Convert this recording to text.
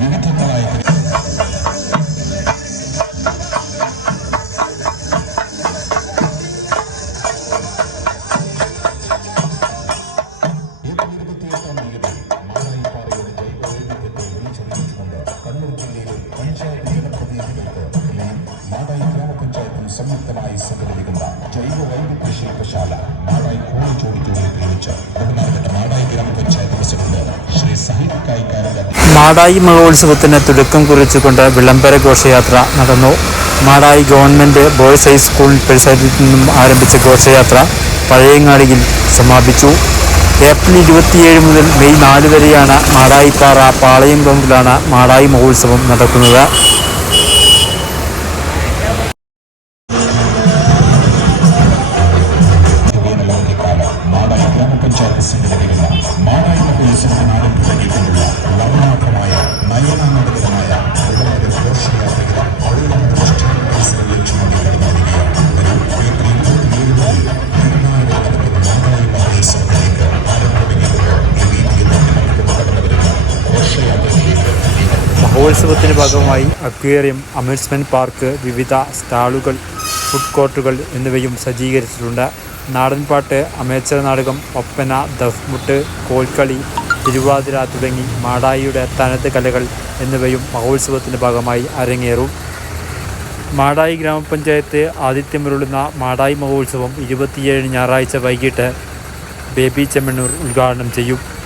വിവിധങ്ങളായ ഇരുപത്തിയെട്ടാം തീയതി മാറായിപ്പാറയുടെ ജൈവവൈവിധ്യത്തെ വിളിച്ചറിയിച്ചുകൊണ്ട് കണ്ണൂർ ജില്ലയിലെ പഞ്ചായത്ത് ജനപ്രതിനിധികൾക്ക് ജില്ലയും മാടായി ഗ്രാമപഞ്ചായത്തും സംയുക്തമായി സംഘടിപ്പിക്കുന്ന ജൈവ വൈവിധ്യ ശില്പശാല മാടായി കോളേജ് ഓഡിറ്റോറിയത്തിൽ വെച്ച് മാടായി മഹോത്സവത്തിന് തുടക്കം കുറിച്ചുകൊണ്ട് വിളംബര ഘോഷയാത്ര നടന്നു. Madayi government boys high school പരിസരത്തിൽ നിന്നും ആരംഭിച്ച ഘോഷയാത്ര പഴയങ്ങാടിയിൽ സമാപിച്ചു. ഏപ്രിൽ ഇരുപത്തിയേഴ് മുതൽ മെയ് നാല് വരെയാണ് മാടായിപ്പാറ പാളയം ഗ്രൗണ്ടിലാണ് മാടായി മഹോത്സവം നടക്കുന്നത്. മഹോത്സവത്തിന്റെ ഭാഗമായി അക്വേറിയം അമ്യൂസ്മെന്റ് പാർക്ക് വിവിധ സ്റ്റാളുകൾ ഫുഡ് കോർട്ടുകൾ എന്നിവയും സജ്ജീകരിച്ചിട്ടുണ്ട്. നാടൻപാട്ട് അമേച്ചർ നാടകം ഒപ്പന ദഫ്മുട്ട് കോൽക്കളി തിരുവാതിര തുടങ്ങി മാടായിയുടെ തനത് കലകൾ എന്നിവയും മഹോത്സവത്തിന്റെ ഭാഗമായി അരങ്ങേറും. മാടായി ഗ്രാമപഞ്ചായത്ത് ആതിഥ്യമരുളുന്ന മാടായി മഹോത്സവം ഇരുപത്തിയേഴ് ഞായറാഴ്ച വൈകിട്ട് ബേബി ചെമ്മണ്ണൂർ ഉദ്ഘാടനം ചെയ്യും.